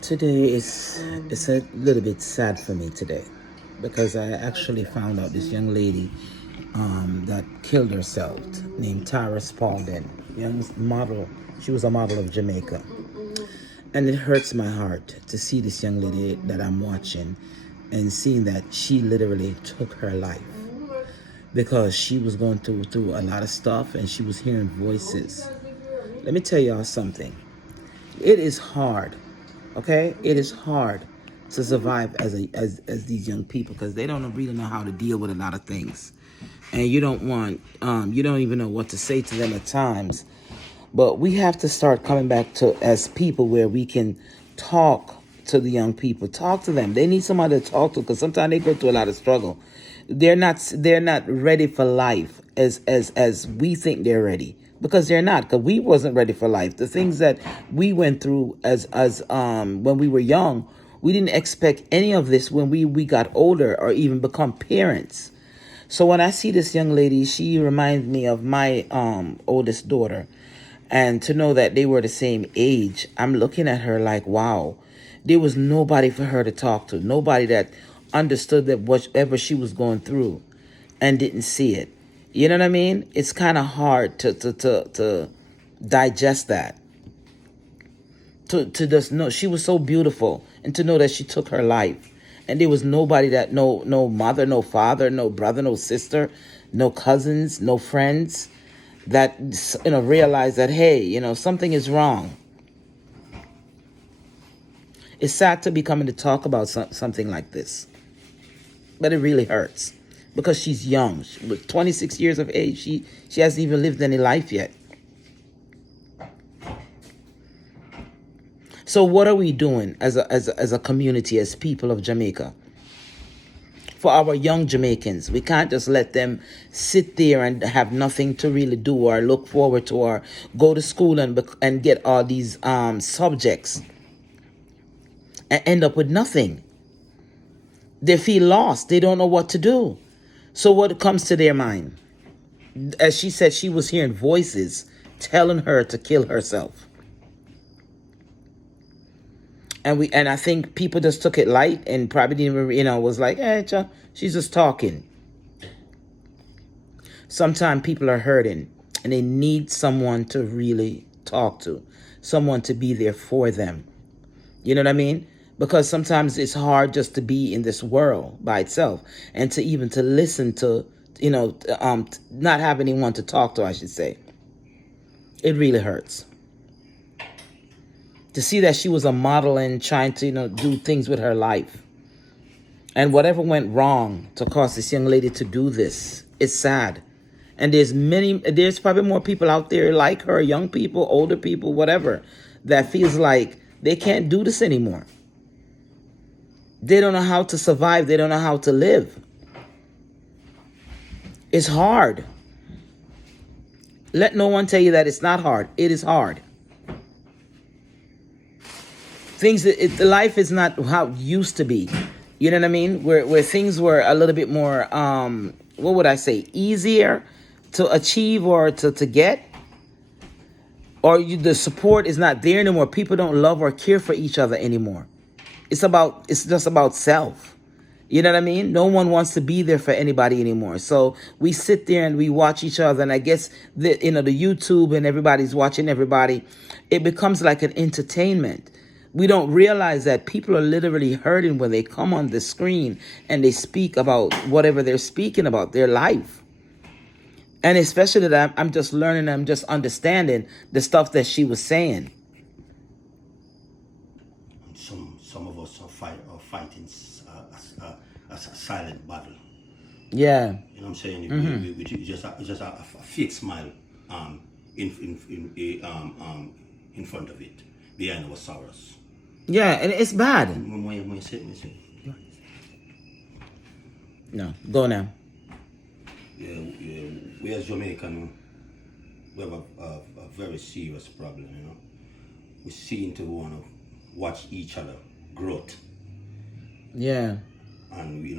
Today is it's a little bit sad for me today because I actually found out this young lady that killed herself named Tara Spalding, young model. She was a model of Jamaica, and it hurts my heart to see this young lady that I'm watching and seeing that she literally took her life because she was going through a lot of stuff and she was hearing voices. Let me tell y'all something. It is hard, okay? It is hard to survive as these young people because they don't really know how to deal with a lot of things, and you don't even know what to say to them at times. But we have to start coming back to as people where we can talk to the young people, talk to them. They need somebody to talk to because sometimes they go through a lot of struggle. They're not ready for life as we think they're ready because they're not, because we wasn't ready for life. The things that we went through as when we were young, we didn't expect any of this when we got older or even become parents. So when I see this young lady, she reminds me of my oldest daughter. And to know that they were the same age, I'm looking at her like, wow, there was nobody for her to talk to, nobody that understood that whatever she was going through and didn't see it. You know what I mean? It's kind of hard to digest that. To just know she was so beautiful and to know that she took her life. And there was nobody that, no mother, no father, no brother, no sister, no cousins, no friends that realize that, hey, something is wrong. It's sad to be coming to talk about something like this, but it really hurts because she's young. With 26 years of age, she hasn't even lived any life yet. So what are we doing as a community, as people of Jamaica? For our young Jamaicans, we can't just let them sit there and have nothing to really do or look forward to or go to school and get all these subjects and end up with nothing. They feel lost. They don't know what to do. So what comes to their mind? As she said, she was hearing voices telling her to kill herself. And I think people just took it light and probably didn't even, was like, she's just talking. Sometimes people are hurting and they need someone to really talk to, someone to be there for them. You know what I mean? Because sometimes it's hard just to be in this world by itself and to listen to, not have anyone to talk to, I should say. It really hurts. To see that she was a model and trying to, do things with her life. And whatever went wrong to cause this young lady to do this, it's sad. And there's probably more people out there like her, young people, older people, whatever, that feels like they can't do this anymore. They don't know how to survive. They don't know how to live. It's hard. Let no one tell you that it's not hard. It is hard. Life is not how it used to be. You know what I mean? Where things were a little bit more, what would I say, easier to achieve or to get. Or the support is not there anymore. People don't love or care for each other anymore. It's just about self. You know what I mean? No one wants to be there for anybody anymore. So we sit there and we watch each other. And I guess the YouTube and everybody's watching everybody. It becomes like an entertainment. We don't realize that people are literally hurting when they come on the screen and they speak about whatever they're speaking about, their life. And especially that I'm just learning, I'm just understanding the stuff that she was saying. Some of us are fighting a silent battle. Yeah. You know what I'm saying? Mm-hmm. It's just a fake smile in front of it, behind our sorrows. Yeah, and it's bad. No, go now. Yeah, we as Jamaican, we have a very serious problem, We seem to want to watch each other growth. Yeah. And, we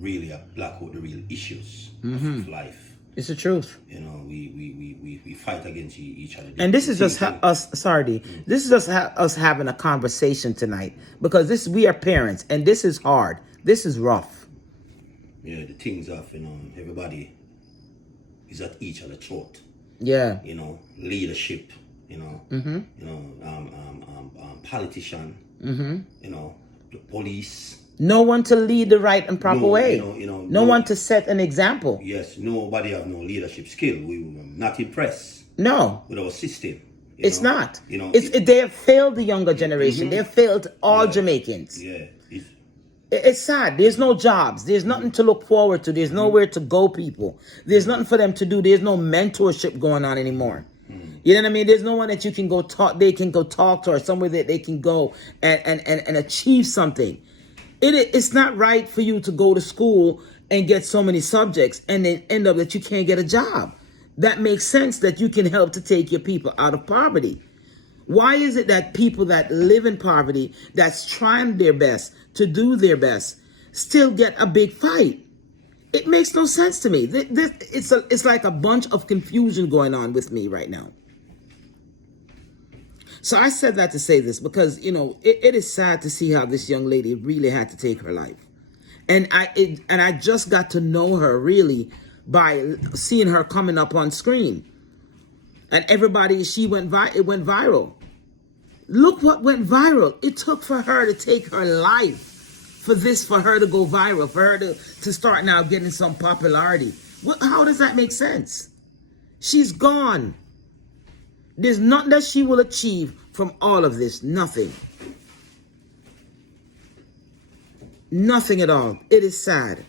really black out the real issues of life. It's the truth. You know, we fight against each other. And this is just us. Sorry, this is just us having a conversation tonight because we are parents, and this is hard. This is rough. Yeah, the things of everybody is at each other's throat. Yeah. Leadership. Politician. The police. No one to lead the right and proper way. No one to set an example. Yes, nobody have no leadership skill. We were not impressed. No. With our system. It's not. They have failed the younger generation. They have failed all Jamaicans. Yeah. It's sad. There's no jobs. There's nothing to look forward to. There's nowhere to go, people. There's nothing for them to do. There's no mentorship going on anymore. You know what I mean? There's no one that you can go talk. They can go talk to, or somewhere that they can go and achieve something. It's not right for you to go to school and get so many subjects and then end up that you can't get a job. That makes sense that you can help to take your people out of poverty. Why is it that people that live in poverty, that's trying their best to do their best, still get a big fight? It makes no sense to me. It's like a bunch of confusion going on with me right now. So I said that to say this because, it is sad to see how this young lady really had to take her life. And I just got to know her really by seeing her coming up on screen. And everybody, it went viral. Look what went viral. It took for her to take her life for her to go viral, for her to start now getting some popularity. How does that make sense? She's gone. There's nothing that she will achieve from all of this. Nothing. Nothing at all. It is sad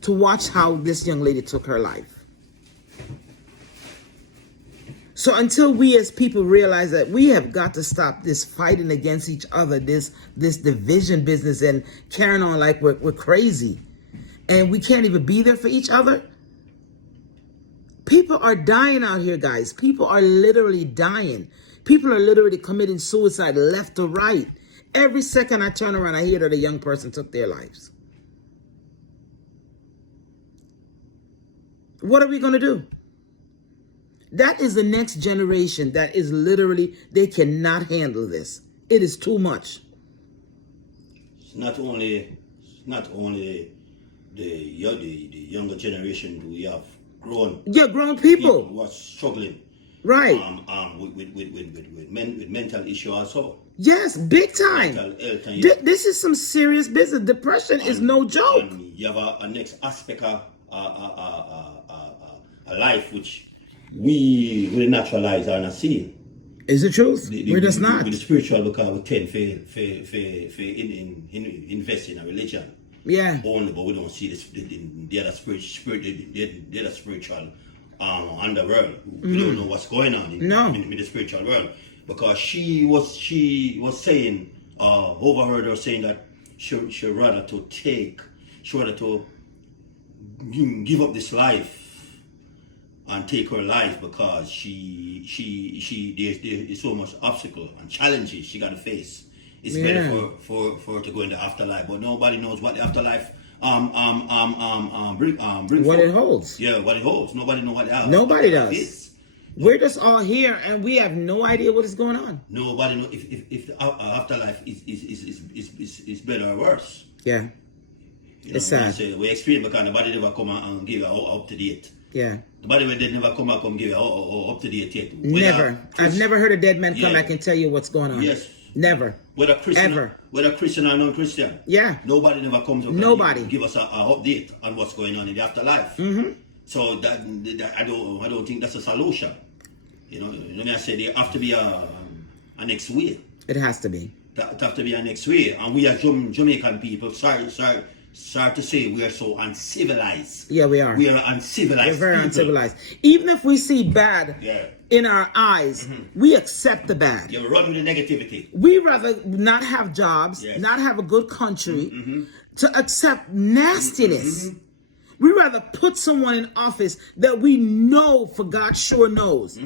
to watch how this young lady took her life. So until we as people realize that we have got to stop this fighting against each other, this division business, and carrying on like we're crazy, and we can't even be there for each other. People are dying out here, guys. People are literally dying. People are literally committing suicide left to right. Every second I turn around, I hear that a young person took their lives. What are we going to do? That is the next generation that is literally, they cannot handle this. It is too much. It's not only the younger generation. We have grown people who are struggling, right? With mental issue also. Yes, big time. Mental health, this is some serious business. Depression is no joke. And you have a next aspect of a life which we naturalize are not seeing. Is the truth? We're just not. With the spiritual, because we tend to invest in a religion. Yeah. Only, but we don't see the other spiritual underworld. We don't know what's going on in the spiritual world. Because she was saying, overheard her saying that she rather to give up this life and take her life, because there's so much obstacle and challenges she got to face. It's better for her to go in the afterlife, but nobody knows what the afterlife brings. What it holds. Yeah, what it holds. Nobody knows what the afterlife Nobody does. is. We're just all here and we have no idea what is going on. Nobody knows if the afterlife is better or worse. Yeah. It's sad. We experience because nobody never come and give up to date. Yeah. Nobody did never come back and give up to date yet. Never. I've never heard a dead man come back and tell you what's going on. Yes. Never. Whether Christian or non-Christian. Yeah. Nobody never comes up and give us a update on what's going on in the afterlife. Mm-hmm. So that I don't think that's a solution. Let me say there have to be a next way. It has to be. That have to be a next way. And we as Jamaican people, sorry to say, we are so uncivilized. Yeah, we are. We are uncivilized. We're very people. uncivilized. Even if we see bad in our eyes, we accept the bad. You run with the negativity. We rather not have jobs, not have a good country, to accept nastiness. We rather put someone in office that we know, for God sure knows,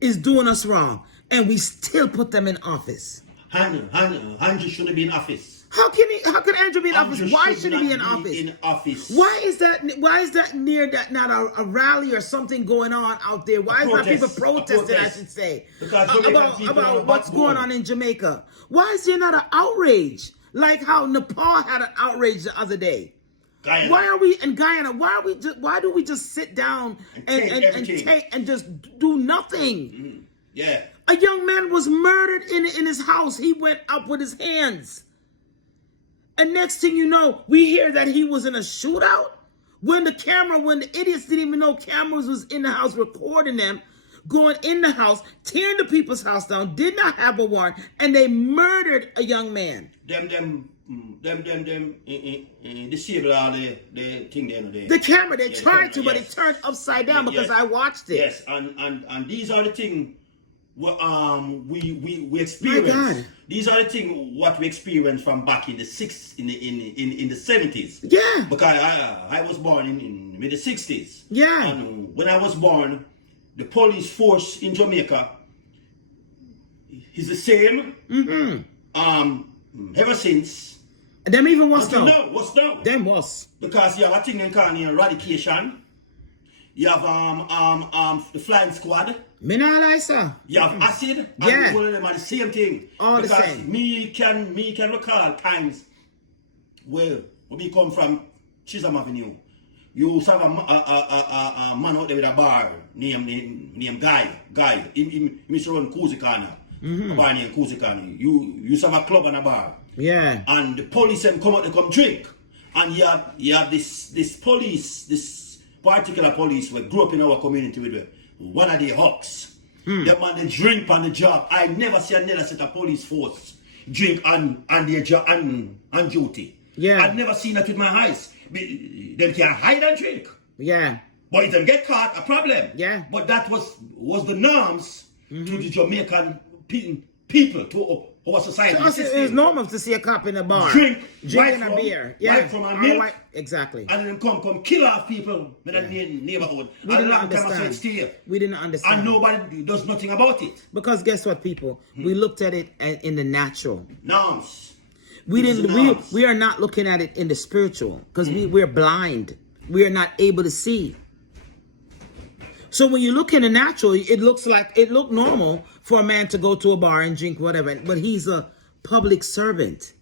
is doing us wrong, and we still put them in office. Hanji shouldn't be in office. How can Andrew be in office? Andrew Why should should he be in not office? in office. Why is that near that not a rally or something going on out there? Why is that people protesting, I should say, Because Jamaican people have a about what's backbone. going on in Jamaica? Why is there not an outrage like how Nepal had an outrage the other day? Guyana. Why are we in Guyana? Why do we just sit down and just do nothing? Yeah. A young man was murdered in his house. He went up with his hands. And next thing you know, we hear that he was in a shootout. When the idiots didn't even know cameras was in the house recording them, going in the house, tearing the people's house down, did not have a warrant, and they murdered a young man. Them disable all the thing there. The camera, they tried to, but it turned upside down because I watched it. Yes, and these are the things we experience. My God. These are the things what we experienced from back in the in the 70s. Yeah. Because I was born in mid 60s. Yeah. And when I was born, the police force in Jamaica is the same. Ever since. Them even was now. No, what's now? Them was. Because you have a thing in called eradication. You have the flying squad. Me not lie, sir. You have acid. And Yeah. all of them are the same thing. All the because same. Me can recall times where we come from Chisholm Avenue. You have a man out there with a bar named Guy. He used to run Kuzikana. A bar named Kuzikana. You have a club and a bar. Yeah. And the police them come out to come drink. And you have this particular police who grew up in our community with one of the hawks. Them man they drink on the job. I never see another set of police force drink on their job on duty. Yeah. I've never seen that with my eyes. Them can hide and drink. Yeah. But if them get caught, a problem. Yeah. But that was the norms to the Jamaican people, to our society. To us, it was normal to see a cop in a bar Drink drinking right a beer. Yeah. Right from a milk. Exactly. And then come kill off people in the neighborhood. We didn't and understand. We didn't understand. And nobody does nothing about it. Because guess what, people? We looked at it in the natural. Norms. We are not looking at it in the spiritual because we're blind. We are not able to see. So when you look in the natural, it looked normal for a man to go to a bar and drink whatever, but he's a public servant.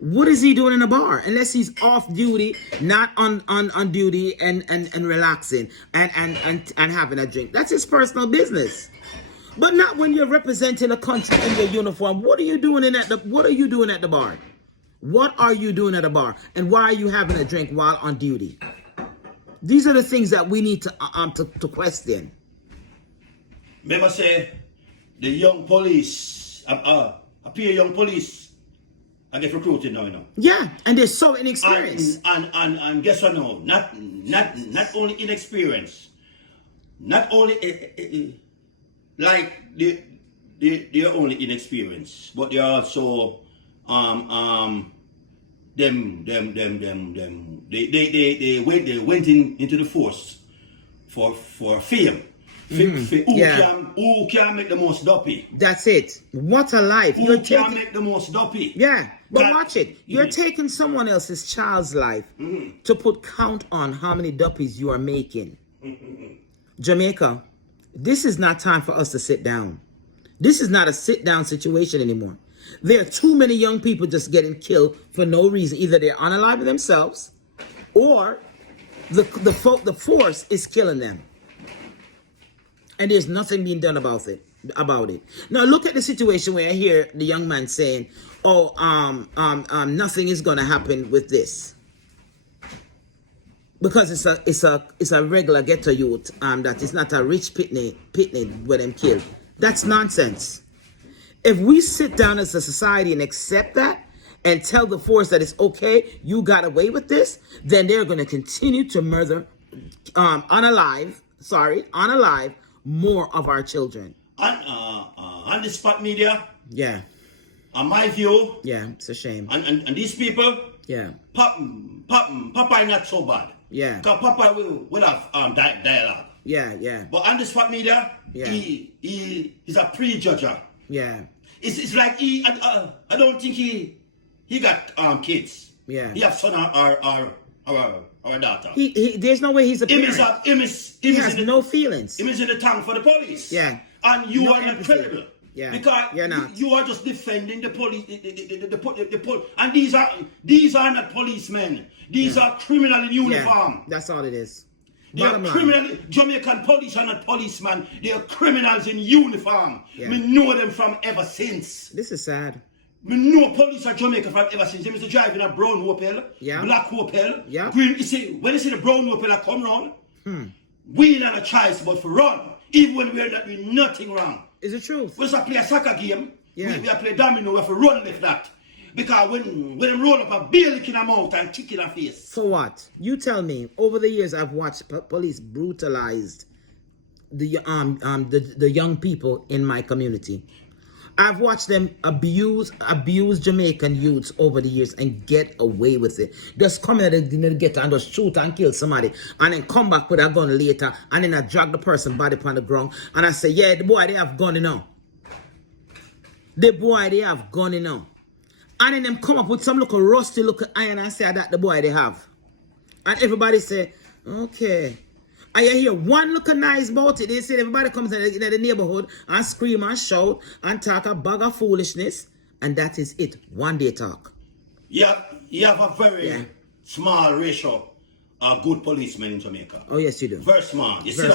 What is he doing in a bar? Unless he's off duty, not on duty and relaxing and having a drink. That's his personal business. But not when you're representing a country in your uniform. What are you doing at the bar? What are you doing at a bar? And why are you having a drink while on duty? These are the things that we need to question. Remember say the young police, appear young police, I get recruited now, you know. Yeah, and they're so inexperienced. And guess what now? Not only inexperienced, not only like they're only inexperienced, but they are also they went into the force for fame. Who can make the most dopey? That's it. What a life. Who can make the most dopey? Yeah, but watch it. You're taking someone else's child's life to put count on how many duppies you are making. Jamaica, this is not time for us to sit down. This is not a sit-down situation anymore. There are too many young people just getting killed for no reason. Either they're unalive themselves or the force is killing them. And there's nothing being done about it. Now look at the situation where I hear the young man saying, nothing is gonna happen with this. Because it's a regular ghetto youth that is not a rich pitney where them killed. That's nonsense. If we sit down as a society and accept that and tell the force that it's okay, you got away with this, then they're going to continue to murder unalive more of our children. On the spot media, Yeah. on my view, Yeah, it's a shame. and these people, Yeah. Papa not so bad. Yeah. Because Papa will have dialogue. Yeah. But on the spot media, Yeah. he's a prejudger. Yeah. It's like I don't think he He got kids. Yeah. He have son or daughter. There's no way he's a Him parent. he has no feelings. Him is in the tank for the police. Yeah. And you No are not empathy. credible. Yeah. Because You're not. you are just defending the police. And these are not policemen. These are criminal in uniform. Yeah. That's all it is. They are Bottom line. criminal. Jamaican police are not policemen. They are criminals in uniform. Yeah. We know them from ever since. This is sad. We know police are Jamaica from ever since. They used to drive in a brown Opel, Yeah. black Opel, Yeah. green. You see, when you see the brown Opel come round, we ain't have a choice but to run. Even when we're not doing nothing wrong. It's the truth. We just play a soccer game. Yeah. We play domino. We have to run like that. Because when they roll up a beer lick in a mouth and kick in a face. For what? You tell me. Over the years, I've watched police brutalized the young people in my community. I've watched them abuse Jamaican youths over the years and get away with it. Just come in the ghetto and just shoot and kill somebody, and then come back with a gun later, and then I drag the person body upon the ground, and I say, yeah, the boy they have gun now. The boy they have gun now. And then them come up with some little rusty looking iron and say that the boy they have. And everybody say, okay. And you hear one little nice about it. They say everybody comes in the neighborhood and scream and shout and talk a bag of foolishness. And that is it. One day talk. Yeah, you have a very small ratio of good policemen in Jamaica. Oh, yes, you do. Very small. You Very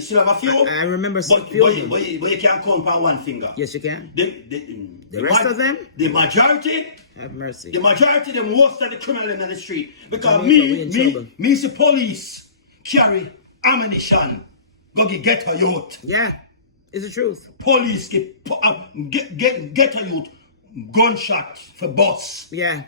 still have a few? I remember but, few but, of them. but you can't count on one finger. Yes, you can. The rest of them? The majority? Have mercy. The majority of them, most of the criminal in the street. Because Jamaica, we in trouble. me see police carry ammunition, go get a youth. Yeah, it's the truth. Police get a youth gunshot for boss. Yeah.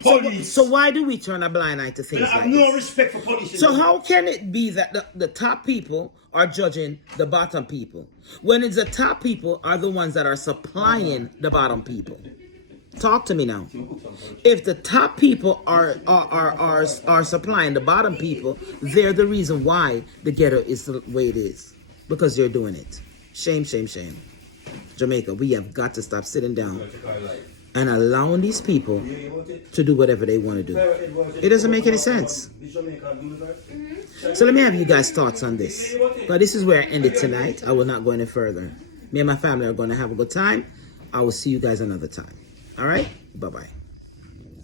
Police. So why do we turn a blind eye to things I like have no this? respect for police. So how can it be that the top people are judging the bottom people when it's the top people are the ones that are supplying the bottom people? Talk to me now. If the top people are supplying the bottom people, they're the reason why the ghetto is the way it is, because they're doing it. Shame, shame, shame. Jamaica, we have got to stop sitting down and allowing these people to do whatever they want to do. It doesn't make any sense. So let me have you guys' thoughts on this. But this is where I end it tonight. I will not go any further. Me and my family are going to have a good time. I will see you guys another time. All right? Bye-bye.